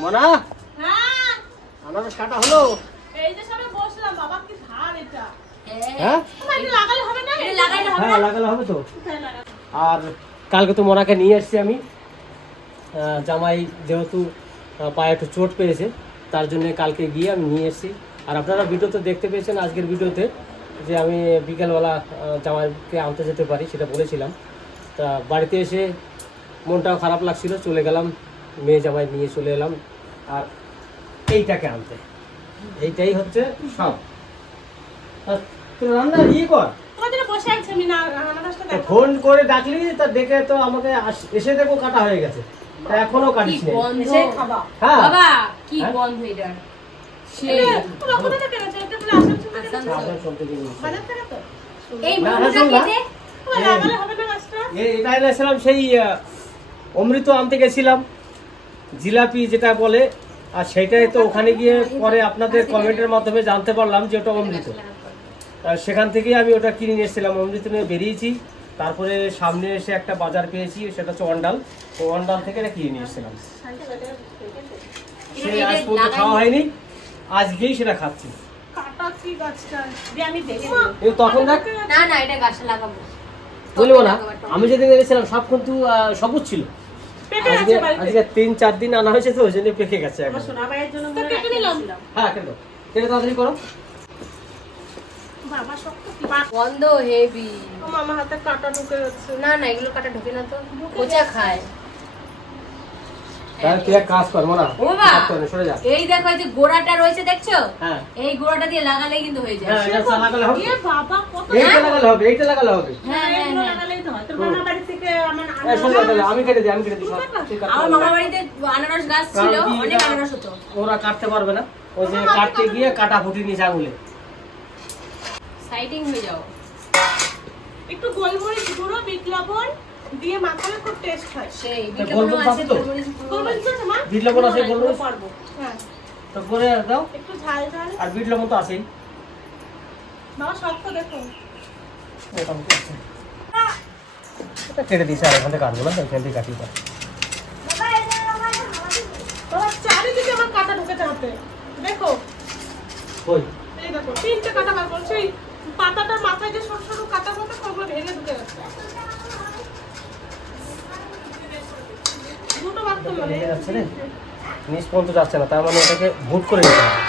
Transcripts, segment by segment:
মনা? হ্যাঁ। আনারস কাটা হলো? এই যে সবে বসলাম বাবা কি ধার এটা। হ্যাঁ? লাগালে হবে না? এটা লাগাইলে হবে। হ্যাঁ লাগালে হবে তো। আর কালকে তো মোনাকে নিয়ে এসেছি আমি। জামাই যেহেতু পায়ে একটু চোট পেয়েছে তার জন্য কালকে গিয়ে আমি নিয়ে এসেছি। আর আপনারা ভিডিওতে দেখতে পেয়েছেন আজকের ভিডিওতে যে আমি বিকেলবেলা জামাইকে আনতে যেতে পারি সেটা বলেছিলাম। তা বাড়িতে এসে মনটাও খারাপ লাগছিল চলে গেলাম মেয়ে জামাই নিয়ে চলে এলাম আর এইটাকে আনতে এইটাই হচ্ছে সব রান্না ইয়ে কর ফোন করে ডাকলি তা দেখে তো আমাকে আস- এসে দেখো কাটা হয়ে গেছে এখনও কাটিস হ্যাঁ বাবা কি হ্যাঁ? গন্ধ এটা সেই হ্যাঁ। অমৃত আনতে গেছিলাম জিলাপি যেটা বলে আর সেটাই তো ওখানে গিয়ে পরে আপনাদের কমেন্টের মাধ্যমে জানতে পারলাম যে ওটা অমৃত। আর সেখান থেকেই আমি ওটা কিনে নিয়ে এসেছিলাম অমৃত নিয়ে বেরিয়েছি। তারপরে সামনে এসে একটা বাজার পেয়েছি সেটা হচ্ছে অন্ডাল। তো অন্ডাল থেকে এটা কিনে নিয়ে এসেছিলাম। সে আজ পর্যন্ত খাওয়া হয়নি আজকেই সেটা খাচ্ছি। কাটা কি গাছটা? দিয়ে আমি তখন দেখ। না না এটা গাছে লাগাবো। বলব না আমি যেদিন গেছিলাম সব কিন্তু সবুজ ছিল। আজকে আজকে তিন চার দিন আনা হয়েছে তো ওই জন্য পেকে গেছে সোনা ভাইয়ের জন্য তো কেটে নিলাম। হ্যাঁ কেন? কেটে তাড়াতাড়ি করো। বাবা শক্ত কি গন্ধ হেভি। ও মামা হাতে কাটা ঢুকে যাচ্ছে। না না এগুলো কাটা ঢুকে না তো। কোচা খায়। তুই এক কাজ কর মোনা। ও বাবা। কাজ কর না, সরে যা। এই দেখো যে গোড়াটা রয়েছে দেখছ? হ্যাঁ। এই গোড়াটা দিয়ে লাগালেই কিন্তু হয়ে যায়। হ্যাঁ এটা লাগালে হবে। এ বাবা কত এইটা লাগালে হবে এইটা লাগালে হবে। হ্যাঁ হ্যাঁ হ্যাঁ। লাগালেই তো হয়। তোর মামা বাড়ি থেকে আমার এই শোন না, তাহলে আমি কেটে দিই আমি কেটে দিই সব। তুই কাট আমার মামা বাড়িতে আনারস গাছ ছিল অনেক আনারস হতো। ওরা কাটতে পারবে না। ওই যে কাটতে গিয়ে কাটা আঙুলে সাইডিং হয়ে যাও। একটু গোলমরিচ গুঁড়ো বিট লবণ। দিয়ে মাখালে খুব টেস্ট হয়। সেই তা গোলমরিচ আছে তো? গোলমরিচ আছে মা বিট লবণ আছে গোলমরিচ পারব হ্যাঁ তো করে দাও। একটু ঝাল ঝাল। আর বিট লবণ তো আছেই। বাবা শক্ত দেখো। মোটামুটি আছে। এটা কেটে দিয়েছে আর এখান থেকে কাটবো না এখান থেকে কাটিয়ে দাও। চারিদিকে আমার কাটা ঢুকে যাবে দেখো। কই? এই দেখো তিনটে কাটা বার করছি পাতাটার মাথায় যে ছোট ছোট কাটা মতো ওগুলো ভেঙে ঢুকে যাচ্ছে দুটো বার তো মনে লেগে যাচ্ছে রে। নিচ পর্যন্ত যাচ্ছে না তার মানে ওটাকে ভুট করে নিতে হবে।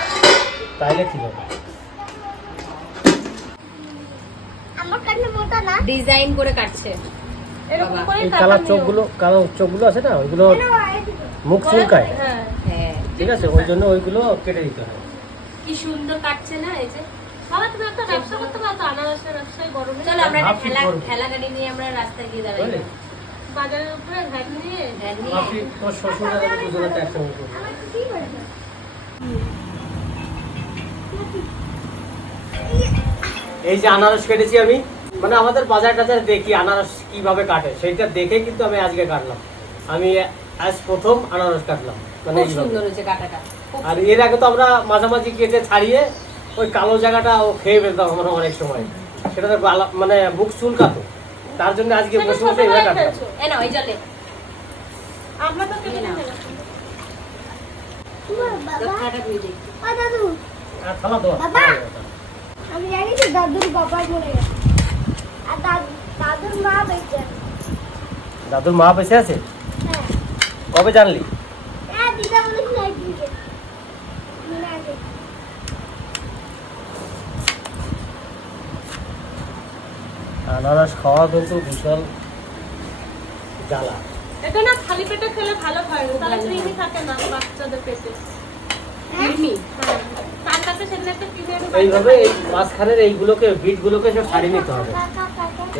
তাইলে ঠিক হবে? ডিজাইন করে কাটছে। এরকম বাবা। করে এই কালার চোখগুলো কালো চোখগুলো আছে না? ওইগুলো মুখ চুলকায়? হ্যাঁ। হ্যাঁ। ঠিক আছে ওই জন্য ওইগুলো কেটে দিতে হয়। কি সুন্দর কাটছে না এই যে? বাবা তুমি একটা ব্যবসা করতে পারো আনারসের ব্যবসায় গরমে। চলো আমরা একটা ভাবছি ঠেলা করব। ঠেলা গাড়ি নিয়ে আমরা রাস্তায় গিয়ে দাঁড়াই? বাজারের উপরে ভ্যাট নিয়ে? ভ্যান নিয়ে। তোর শ্বশুর আর দুজনে একসঙ্গে করব। এই যে আনারস কেটেছি আমি। মানে আমাদের বাজার টাজার দেখি আনারস কীভাবে কাটে। সেইটা দেখে কিন্তু আমি আজকে কাটলাম। আমি আজ প্রথম আনারস কাটলাম। মানে খুব এইভাবে। সুন্দর হয়েছে কাটাটা। আর এর আগে তো আমরা মাঝামাঝি কেটে ছাড়িয়ে ওই কালো জায়গাটা ও খেয়ে ফেলতাম আমরা অনেক সময়। সেটা তো মানে বুক চুলকাতো। তার জন্য আজকে বসে বসে এভাবে কাটলাম। এ না ওই জলে। আমরা তো কেটে বাবা! আমি জানি দাদুর বাবা মরে গেছে। আর দাদুর মা বেঁচে আছে। দাদুর মা বেঁচে আছে? হ্যাঁ। কবে জানলি? হ্যাঁ দিদা বলেছিল একদিনকে দিন আগে। আনারস খাওয়া কিন্তু ভীষণ জ্বালা। এটা না খালি পেটে খেলে ভালো হয় তাহলে কৃমি থাকে না বাচ্চাদের পেটে। কৃমি হ্যাঁ। একটা কৃমি এইভাবে এই মাঝখানের এইগুলোকে বিটগুলোকে সব ছাড়িয়ে নিতে হবে।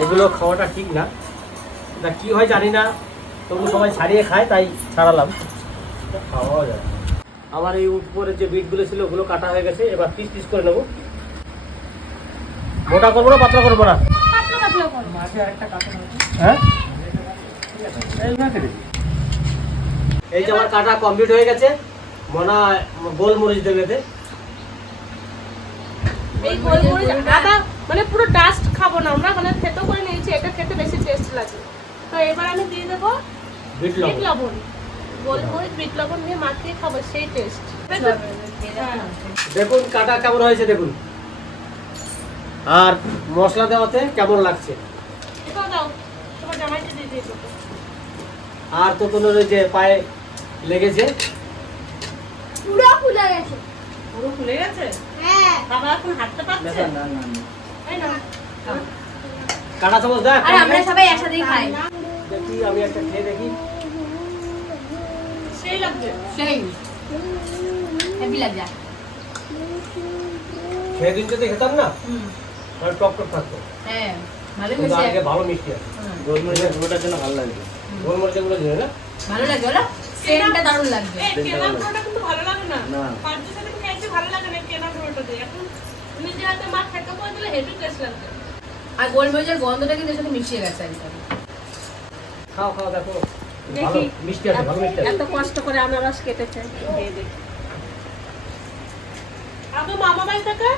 এগুলো খাওয়াটা ঠিক না। এটা কি হয় জানি না তবু সবাই ছাড়িয়ে খায় তাই ছাড়ালাম। খাওয়াও যায়। আমার এই উপরে যে বিটগুলো ছিল ওগুলো কাটা হয়ে গেছে। এবার পিস পিস করে নেব। মোটা করব না পাতলা করব না? এই যে আমার কাটা কমপ্লিট হয়ে গেছে মনা গোলমরিচ দেবে এই গোলমরিচ আদা মানে পুরো ডাস্ট খাব না আমরা মানে থেতো করে নিয়েছি এটা খেতে বেশি টেস্ট লাগে। তো এবার আমি দিয়ে দেবো বিট বিট লবণ। লবণ গোলমরিচ বিট লবণ দিয়ে মাখিয়ে খাব সেই টেস্ট দেখুন কাটা কেমন হয়েছে দেখুন। আর মশলা দেওয়াতে কেমন লাগছে? আর তো কোনো ওই যে পায়ে লেগেছে? পুরো ফুলে গেছে। পুরো ফুলে গেছে? হ্যাঁ। বাবা এখন হাঁটতে পারছে? এই না কাটা চামচ দেখ। আর আমরা সবাই একসাথেই খাই। দেখি আমি একটা খেয়ে দেখি। সেই লাগছে। সেই। হ্যাপি লাগছে। খেয়ে দিন যদি খেতাম না। হুম। তাহলে টক টক থাকতো। হ্যাঁ ভালো কিন্তু হয়েছে। আজকে ভালো মিষ্টি আছে। গোলমরিচের গুঁড়োটার জন্য ভালো লাগে। গোলমরিচের গুঁড়ো দিয়ে না? ভালো লাগছে বলো? সেন্টটা দারুণ লাগছে কেনা গুঁড়োটা কিন্তু ভালো লাগে না। না। পাঁচজন সাথে খেয়েছি ভালো লাগে না কেনা গুঁড়োটা দিয়ে। এখন নিজে হাতে মা খেতে করে দিলে হেভি টেস্ট লাগছে আর গোলমরিচের গন্ধটা কিন্তু সাথে মিশিয়ে গেছে একদম। খাও খাও দেখো। ভালো মিষ্টি আছে ভালো মিষ্টি আছে। এত কষ্ট করে আনারস কেটেছে। দেখি। আগে মামা বাড়ি থেকে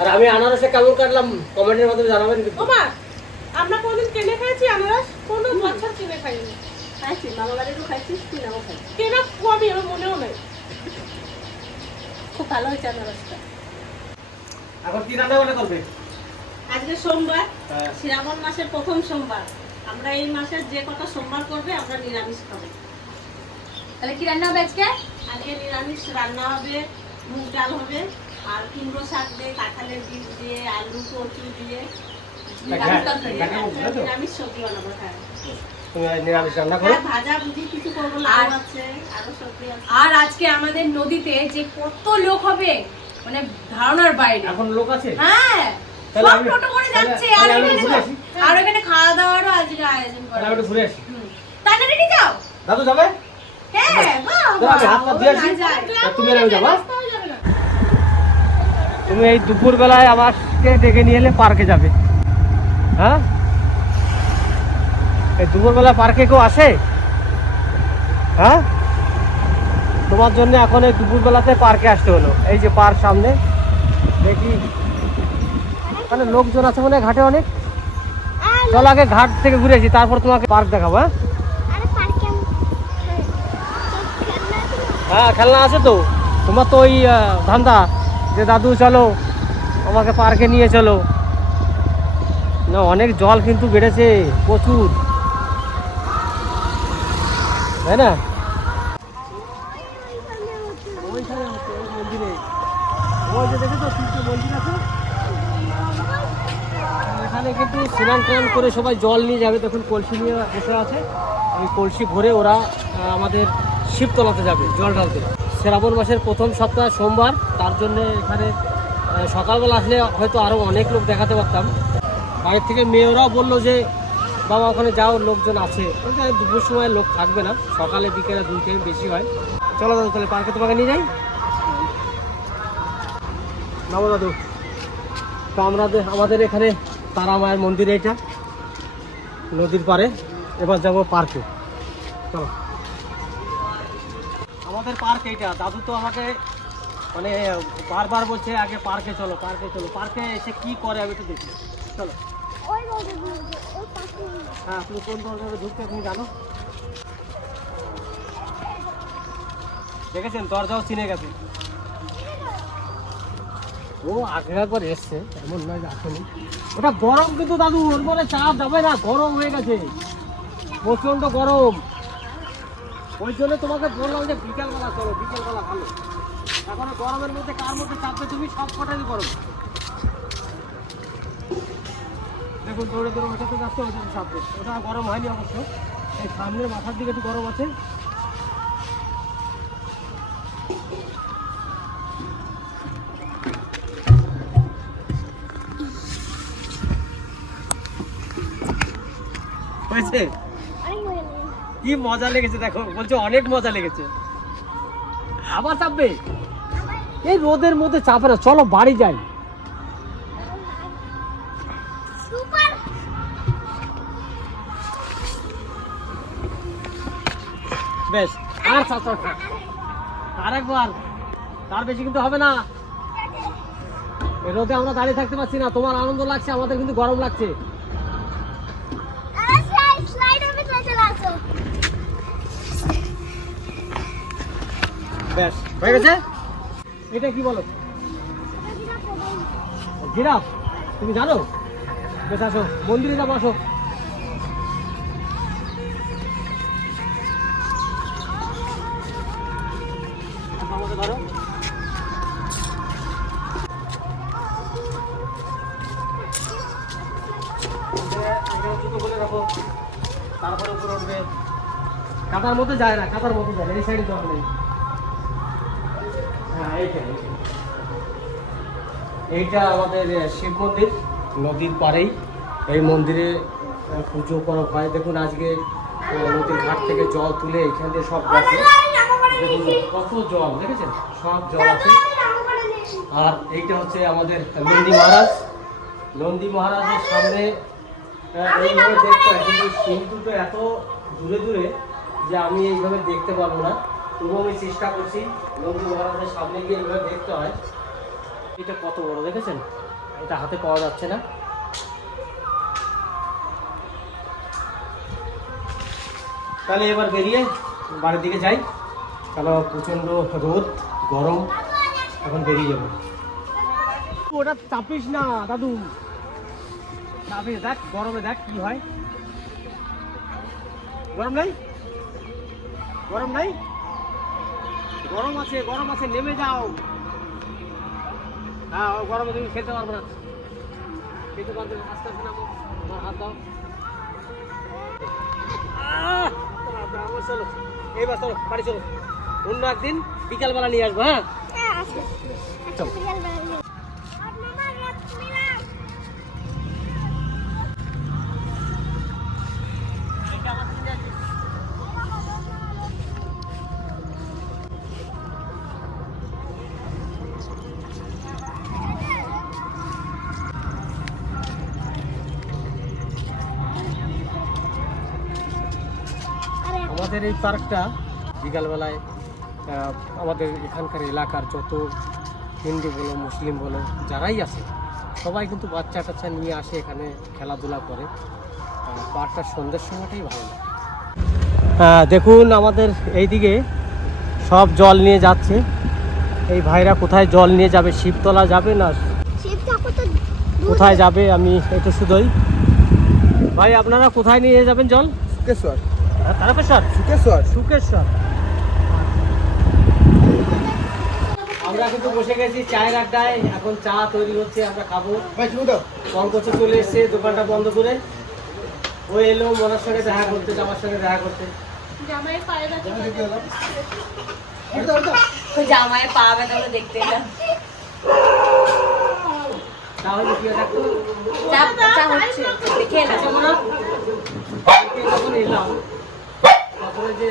আর আমি আনারসে কেমন কাটলাম কমেন্টের মাধ্যমে জানাবেন কিন্তু। আমরা কোনদিন কিনে খাইছি আনারস? কোনো বছর কিনে খাইনি। খাইছি মামা বাড়িরও খাইছিস কিনাও খাইছি। কেনা কমই আমার মনেও নেই। খুব ভালো হয়েছে আনারসটা। এখন কি রান্না বান্না করবে? আজকে সোমবার হ্যাঁ। শ্রাবণ মাসের প্রথম সোমবার। আমরা এই মাসের যে কটা সোমবার করবে আমরা নিরামিষ খাব। তাহলে কি রান্না হবে আজকে? আজকে নিরামিষ রান্না হবে মুগ ডাল হবে আর কুমড়ো শাক দিয়ে কাঁঠালের বীজ দিয়ে আলু কচু দিয়ে। হ্যাঁ, নিরামিষ হ্যাঁ, হ্যাঁ, সবজি বানাবো হ্যাঁ। করো? আর ভাজা ভুজি কিছু করব লাউ আর- আছে আরও সবজি আছে। আর আজকে আমাদের নদীতে যে কত লোক হবে মানে ধারণার বাইরে। এখন লোক আছে? হ্যাঁ করে যাচ্ছে আর এখানে আর এখানে খাওয়া দাওয়ারও আজকে আয়োজন করা ঘুরে আসি। যাও। দাদু যাবে? তুমি হয়ে তুমি এই দুপুর বেলায় আমাকে ডেকে নিয়ে এলে পার্কে যাবে। হ্যাঁ? এই দুপুর বেলা পার্কে কেউ আসে? হ্যাঁ? তোমার জন্য এখন এই দুপুর বেলাতে পার্কে আসতে হলো। এই যে পার্ক সামনে দেখি। ওখানে লোকজন আছে মনে ঘাটে অনেক। চল আগে ঘাট থেকে ঘুরে আসি তারপর তোমাকে পার্ক দেখাবো হ্যাঁ আরে পার্কে আমি খেলনা ছিল হ্যাঁ খেলনা আছে তো। তোমার তো ওই ধান্দা, যে দাদু চলো, আমাকে পার্কে নিয়ে চলো। না, অনেক জল কিন্তু বেড়েছে, প্রচুর। তাই না? এখানে কিন্তু স্নান টান করে সবাই জল নিয়ে যাবে। তখন কলসি নিয়ে বসে আছে। ওই কলসি ভরে ওরা আমাদের শিবতলাতে যাবে, জল ঢালতে। শ্রাবণ মাসের প্রথম সপ্তাহ সোমবার, তার জন্য এখানে সকালবেলা আসলে হয়তো আরও অনেক লোক দেখাতে পারতাম। বাইরের থেকে মেয়েরাও বলল যে, বাবা, ওখানে যাও, লোকজন আছে। দুপুর সময় লোক থাকবে না, সকালে বিকেলে দুই টাইম বেশি হয়। চলো দাদু, তাহলে পার্কে তোমাকে নিয়ে যাই। নামো দাদু। তো আমরা আমাদের এখানে তারা মায়ের মন্দির এটা, নদীর পাড়ে। এবার যাব পার্কে। চলো। আমাদের পার্ক এইটা। দাদু তো আমাকে মানে বারবার বলছে আগে পার্কে চলো পার্কে চলো। পার্কে এসে কি করে আমি তো দেখি। চলো। হ্যাঁ তুমি কোন দরজাটা ঢুকতে তুমি জানো? দেখেছেন? দরজাও চিনে গেছে। ও আগে একবার এসছে এমন নয় যে আসেনি। ওটা গরম কিন্তু দাদু ওর বলে চাপ যাবে না গরম হয়ে গেছে। প্রচণ্ড গরম। ওই জন্য তোমাকে বললাম যে বিকেলবেলা চলো, বিকেলবেলা ভালো। এখন গরমের মধ্যে কার মধ্যে চাপবে তুমি সব কটাই গরম দেখুন, দৌড়ে দৌড়ে ওটাতে যাচ্ছে ওটাতে চাপবে। ওটা গরম হয়নি অবশ্য। এই সামনের মাথার দিকে একটু গরম আছে। হয়েছে। কি মজা লেগেছে দেখো বলছে অনেক মজা লেগেছে। আবার চাপবে? এই রোদের মধ্যে চাপে না চলো বাড়ি যাই। বেশ আর চাপ আরেকবার তার বেশি কিন্তু হবে না। রোদে আমরা দাঁড়িয়ে থাকতে পারছি না তোমার আনন্দ লাগছে আমাদের কিন্তু গরম লাগছে। ব্যাস, হয়ে গেছে? এটা কি বলো? জিরাফ? তুমি জানো? বেশ, আসো, মন্দিরে যাব, আসো। ধরো তারপরে উপরে উঠবে কাতার মধ্যে যায় না কাতার মধ্যে যায়, এই সাইডে যাবে নেই। এইটা আমাদের শিব মন্দির নদীর পাড়েই। এই মন্দিরে পুজো করা হয়। দেখুন আজকে নদীর ঘাট থেকে জল তুলে এখান দিয়ে সব গেছে দেখুন কত জল দেখেছেন? সব জল আছে। আর এইটা হচ্ছে আমাদের নন্দী মহারাজ। নন্দী মহারাজের সামনে এইভাবে দেখতে হয়। কিন্তু সিং দুটো এত দূরে দূরে যে আমি এইভাবে দেখতে পারব না। তবুও আমি চেষ্টা করছি নন্দী মহারাজের সামনে গিয়ে এইভাবে দেখতে হয়। এটা কত বড় দেখেছেন? এটা হাতে পাওয়া যাচ্ছে না। তাহলে এবার বেরিয়ে বাড়ির দিকে যাই। কেন প্রচণ্ড রোদ, গরম, এখন বেরিয়ে যাব। ওটা চাপিস না, দাদু। চাপিস দেখ, গরমে দেখ কি হয়। গরম নাই? গরম নাই? গরম আছে গরম আছে, নেমে যাও। হ্যাঁ খেতে না। আমার চলো। এইবার চলো, বাড়ি চলো। অন্য একদিন বিকালবেলা নিয়ে আসব হ্যাঁ? চলো পার্কটা বিকালবেলায় আমাদের এখানকার এলাকার যত হিন্দু বলো মুসলিম বলো যারাই আছে সবাই কিন্তু বাচ্চা টাচ্চা নিয়ে আসে এখানে খেলাধুলা করে। পার্কটা সন্ধ্যের সময়টাই ভালো লাগে। দেখুন আমাদের এইদিকে সব জল নিয়ে যাচ্ছে। এই ভাইরা কোথায় জল নিয়ে যাবে? শিবতলা যাবে না? কোথায় যাবে? আমি একটু শুধুই। ভাই আপনারা কোথায় নিয়ে যাবেন জল? হ্যাঁ, তারকেশ্বর? সুকেশ্বর। সুকেশ্বর। আমরা কিন্তু বসে গেছি চায়ের আড্ডায় এখন চা তৈরি হচ্ছে আমরা খাব। পঙ্কজ চলে এসছে দোকানটা বন্ধ করে। ও এলো মনার সঙ্গে দেখা করতে জামার সঙ্গে দেখা করতে। ব্যথা। জামায় পা ব্যথাগুলো দেখতে এলাম। তাহলে কি থাকতো চা চা হচ্ছে। দেখে এলাম আচ্ছা, যখন এলাম তারপরে যে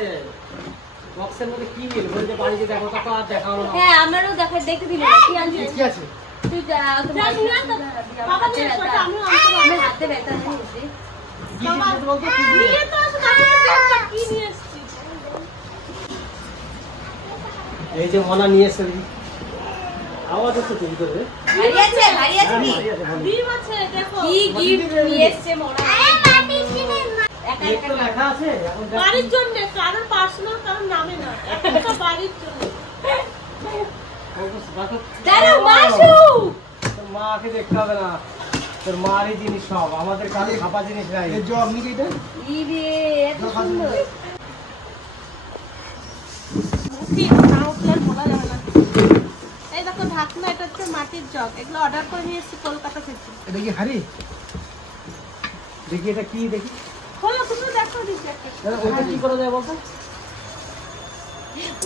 বক্সের মধ্যে কি নিল বলে যে বাড়িতে দেখো তা আর দেখা হলো হ্যাঁ আমারও দেখা দেখতে দিল কি আনছিস কি আছে তুই যা তোমার যা, নিয়ে আয় তো। বাবা নিয়ে আসো, ওটা আমিও আনতে পারব। আমার হাতে ব্যথা হয়েছে কি কি বলতো কি নিল? নিয়ে তো আসো, তাকে তো দেখবা, কি নিয়ে এসছি। এই যে মনা নিয়ে এসে আওয়াজ হচ্ছে তো ভিতরে। ডিম আছে, দেখো। কি গিফট নিয়ে এসেছে মনে হয় একা কেক একা তো লেখা আছে এখন দেখ বাড়ির জন্য কারোর পার্সোনাল কারোর নামে না। একটা বাড়ির জন্য। ফোকাস রাখো। দাঁড়াও মাসু! তোর মাকে দেখতে হবে না। তোর মারই জিনিস সব। আমাদের কাছে খাপা জিনিস নাই। এই জগ নিকে এটা? ইরে এত সুন্দর। মুখি না বলা যাবে না। এই দেখো ঢাকনা এটা হচ্ছে মাটির জগ। এগুলো অর্ডার করে নিয়ে এসেছি কলকাতা থেকে। এটা কি হাড়ি? দেখি এটা কি দেখি খোলো তুমি দেখো দিচ্ছি একটা দাদা, ওইটা কি করা যায় বলতো?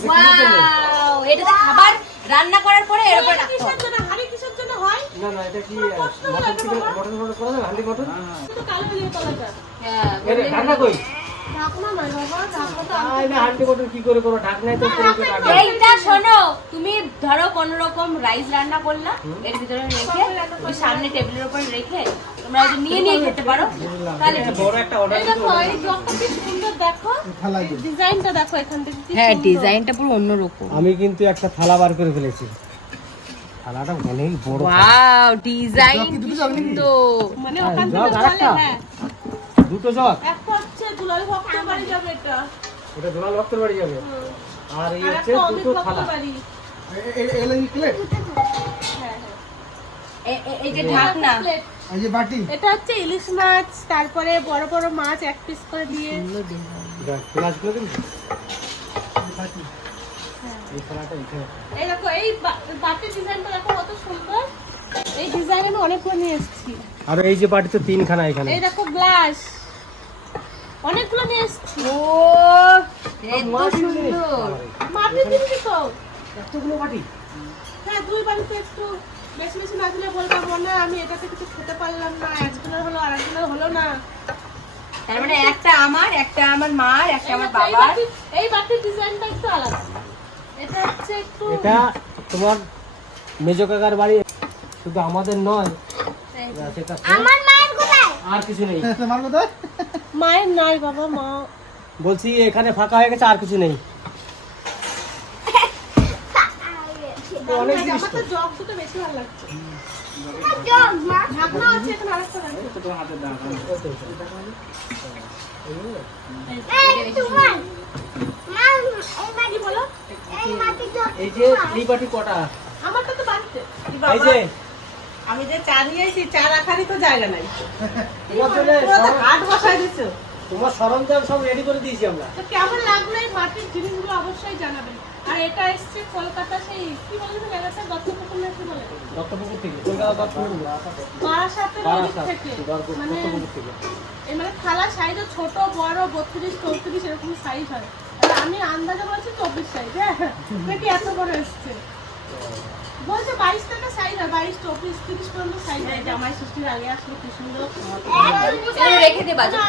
ওয়াও এটাতে খাবার রান্না করার পরে এর উপর রাখতে হবে। জন্য? হাড়ি কিসের জন্য হয়? না না এটা কি মটন মটন করা যাবে হান্ডি মটন? কালো হয়ে যায় হ্যাঁ রান্না কই? ঢাকনা নয় বাবা ঢাকনা তো আই না হান্ডি মটন কি করে করো ঢাকনাই তো পুরো করে রাখবে এইটা শোনো তুমি ধরো কোন রকম রাইস রান্না করলা এর ভিতরে রেখে ওই সামনে টেবিলের উপর রেখে তোমরা যদি নিয়ে নিয়ে খেতে পারো। তাহলে বড় একটা অর্ডার দেখো এই জগটা কি সুন্দর দেখো ডিজাইনটা দেখো এখান থেকে হ্যাঁ ডিজাইনটা পুরো অন্যরকম। আমি কিন্তু একটা থালা বার করে ফেলেছি। থালাটা অনেক বড় ওয়াও ডিজাইন জগ কি কি দুটো জগ মানে হ্যাঁ, ওখান থেকে দুটো জগ? একটা দুলাল ভক্ত বাড়ি যাবে এটা। ওটা দোলাল ভক্তের বাড়ি যাবে। আর এই হচ্ছে দুটো থালা। প্লেট হ্যাঁ হ্যাঁ। এই যে ঢাকনা। এই যে বাটি। এটা হচ্ছে ইলিশ মাছ তারপরে বড় বড় মাছ এক পিস করে দিয়ে। দিন। বাটি। এই থালাটা এখানে। এই দেখো এই বাটির ডিজাইনটা দেখো কত সুন্দর। এই ডিজাইন আমি অনেকগুলো নিয়ে এসেছি। আর এই যে বাড়িতে তিনখানা এখানে। এই দেখো গ্লাস। অনেকগুলো নিয়ে এসেছি। ও এত সুন্দর। মাটির জিনিস তো? এতগুলো বাটি হ্যাঁ দুই বাড়িতে একটু বেশি বেশি না দিলে বলতাম মনে আমি এটাতে কিছু খেতে পারলাম না। একজনের হলো আর একজনের হলো না। তার মানে একটা আমার একটা আমার মার একটা আমার এই বাবার। এই বাটির ডিজাইনটা একটু আলাদা। এটা হচ্ছে একটু এটা তোমার মেজো কাকার বাড়ি শুধু আমাদের নয়। সেটা আমার মায়ের আর কিছু নেই। তোমার মায়ের নাই বাবা মা। বলছি এখানে ফাঁকা হয়ে গেছে আর কিছু নেই। রাখো। এই তোমার মা এই মাটি বলো এই মাটি জগ এই যে এই বাটি কটা? আমারটা তো বাড়িতে। এই যে আমি যে চা নিয়ে এসেছি চা রাখারই তো জায়গা নাই। বসাই দিছো। তোমার সরঞ্জাম সব রেডি করে দিয়েছি আমরা। তো কেমন লাগল এই মাটির জিনিসগুলো অবশ্যই জানাবেন। আর এটা এসছে কলকাতা সেই কি বলে জায়গাটা দত্তপুকুর না কি বলে? দত্তপুকুর থেকে। কলকাতা দত্তপুকুর বারাসাতের ওদিক থেকে। দত্তপুকুর মানে থেকে। এই মানে থালা সাইজও ছোট বড় বত্রিশ চৌত্রিশ এরকম সাইজ হয়। আমি আন্দাজে বলছি চব্বিশ সাইজ হ্যাঁ। দেখি এত বড় এসছে? বলছে বাইশ টাকা সাইজ হয় বাইশ চব্বিশ তিরিশ পর্যন্ত সাইজ হয়। জামাই ষষ্ঠীর আগে আসলে কি সুন্দর। রেখে দে বাজার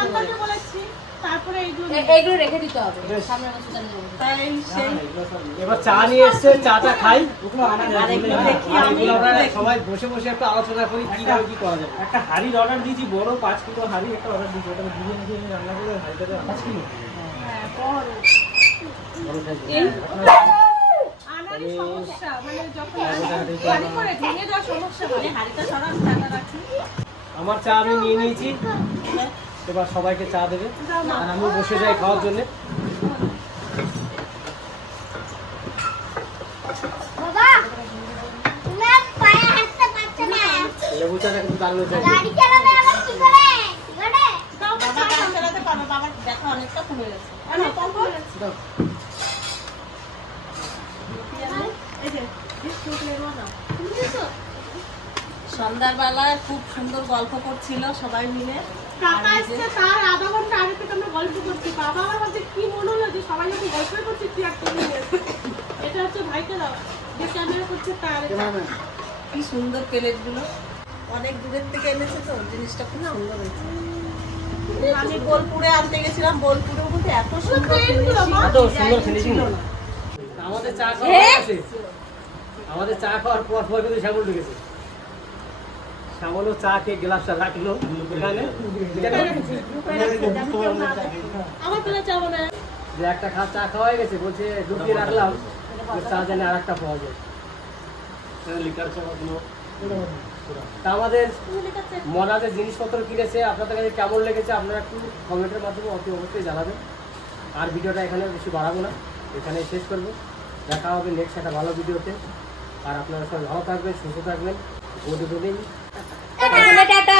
বলেছি তারপরে এইগুলো এইগুলো রেখে দিতে হবে। সেই এবার চা নিয়ে এসছে চাটা খাই। সবাই বসে বসে একটু আলোচনা করি কীভাবে কি করা যাবে একটা হাড়ির অর্ডার দিয়েছি বড় পাঁচ কিলো হাড়ি একটা অর্ডার দিয়েছি ওটা দিয়ে দিয়ে রান্না করে হাড়িটাতে পাঁচ কিলো হ্যাঁ বড়। সমস্যা মানে যখন বাড়ি করে ভেঙে যাওয়ার সমস্যা মানে হাড়িটা সরান টাকা রাখি। আমার চা আমি নিয়ে নিয়েছি। এবার সবাইকে চা দেবে। আর আমি বসে যাই খাওয়ার জন্য। লেবু চাটা কিন্তু গাড়ি চালাবে আবার কি করে? চালাতে বাবার ব্যথা অনেকটা কমে গেছে। অনেক কম কমে গেছে। এই যে, দিয়েছ? সন্ধ্যাবেলায় খুব সুন্দর গল্প করছিল সবাই মিলে। কাকা এসছে, তার আধা ঘণ্টা আগে থেকে আমরা গল্প করছি। বাবা আমার মধ্যে কি মনে হলো যে সবাই যখন করছি, তুই এটা হচ্ছে ভাইকে দাও। যে ক্যামেরা করছে তার কি সুন্দর প্লেটগুলো। অনেক দূরের থেকে এনেছে তো জিনিসটা খুব সুন্দর হয়েছে। আমি বোলপুরে আনতে গেছিলাম বোলপুরের মধ্যে এত সুন্দর আমাদের চা খাওয়া আমাদের চা খাওয়ার পর পর কিন্তু শ্যামল ঢুকেছে। শ্যামলও চা খেয়ে গ্লাসটা রাখল। যে একটা খা চা খাওয়া হয়ে গেছে বলছে ঢুকিয়ে রাখলাম চা জানে আর একটা পাওয়া যায়। তা আমাদের মনা যে জিনিসপত্র কিনেছে আপনাদের কাছে কেমন লেগেছে আপনারা একটু কমেন্টের মাধ্যমে অতি অবশ্যই জানাবেন। আর ভিডিওটা এখানে বেশি বাড়াবো না এখানে শেষ করব। দেখা হবে নেক্সট একটা ভালো ভিডিওতে। আর আপনারা সবাই ভালো থাকবেন সুস্থ থাকবেন। Good evening. টাটা